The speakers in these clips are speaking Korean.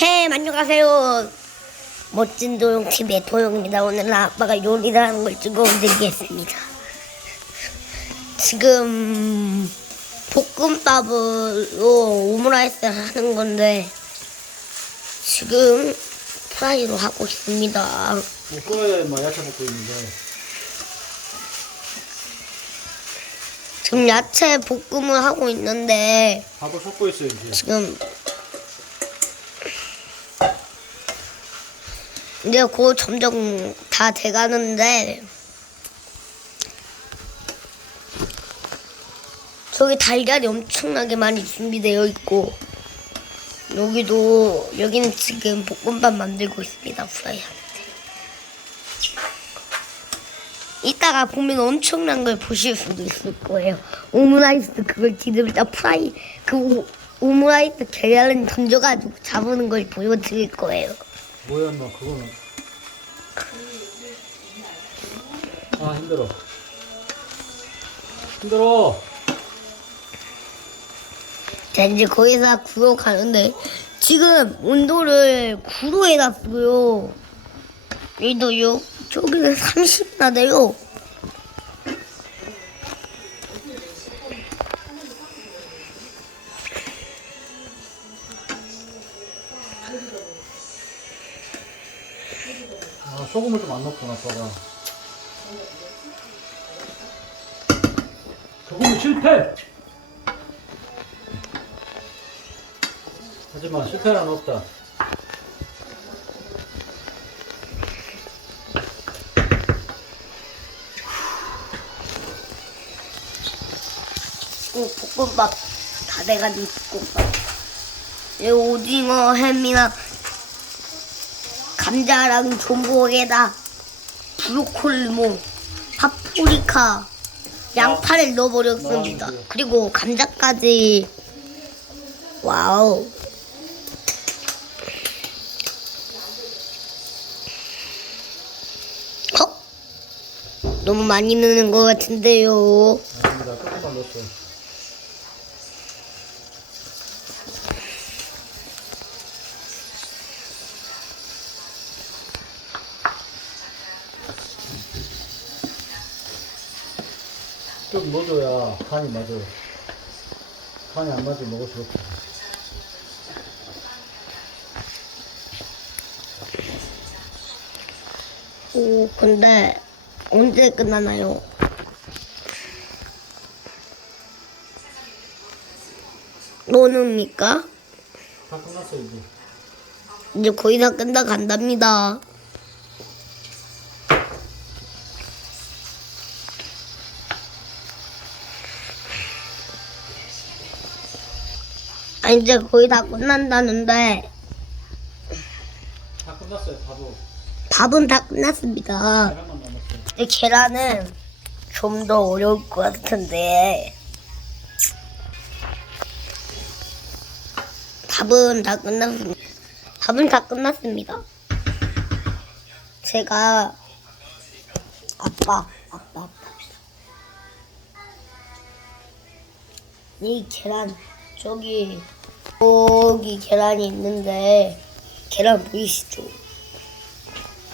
네, 안녕하세요. 멋진 도용TV의 도용입니다. 오늘 아빠가 요리를 하는 걸 찍어드리겠습니다. 지금 볶음밥으로 오므라이스 하는 건데 지금 프라이로 하고 있습니다. 뭐 야채 먹고 있는데 지금 야채 볶음을 하고 있는데 밥을 섞고 있어요 이제 지금 이제 곧 점점 다 돼가는데 저기 달걀이 엄청나게 많이 준비되어 있고 여기도 여기는 지금 볶음밥 만들고 있습니다 프라이 하는데 이따가 보면 엄청난 걸 보실 수도 있을 거예요. 오므라이스 그걸 기름에다 프라이 그 오, 오므라이스 계란을 던져가지고 잡는 걸 보여드릴 거예요 뭐야 너 그거는? 아 힘들어. 힘들어. 자 이제 거기서 구워 가는데 지금 온도를 9도에 놨어요. 여기도요. 저기는 30 나대요 아 소금을 좀 안 넣구나 아빠가. 소금 실패! 하지만 실패는 없다. 오, 볶음밥 다 돼가지고 볶음밥. 이 오징어 햄이랑 감자랑 전복에다 브로콜리 뭐 파프리카 양파를 넣어버렸습니다. 넣어주세요. 그리고 감자까지. 와우. 헉? 너무 많이 넣는 것 같은데요 좀 넣어줘야 간이 맞아요 간이 안 맞으면 먹을 수가 없어 오, 근데 언제 끝나나요? 노는니까 다 끝났어 이제 이제 거의 다 끝나 간답니다. 이제 거의 다 끝난다는데 다 끝났어요 밥도 밥은 다 끝났습니다. 계란만 남았어요 근데 계란은 좀 더 어려울 것 같은데 밥은 다 끝났습니다. 밥은 다 끝났습니다. 제가 아빠 아빠 아빠 이 계란 저기 여기 계란이 있는데 계란 보이시죠?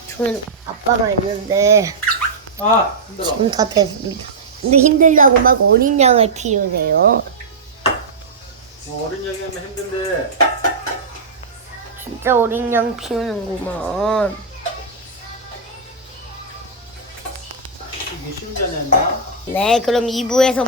저는 아빠가 있는데 아 힘들어 지금 다 됐습니다. 근데 힘들다고 막 어린 양을 피우네요. 뭐 어린 얘기 하면 힘든데 진짜 어린 양 피우는구만. 이게 쉬운 게 아니었나? 네, 그럼 2부에서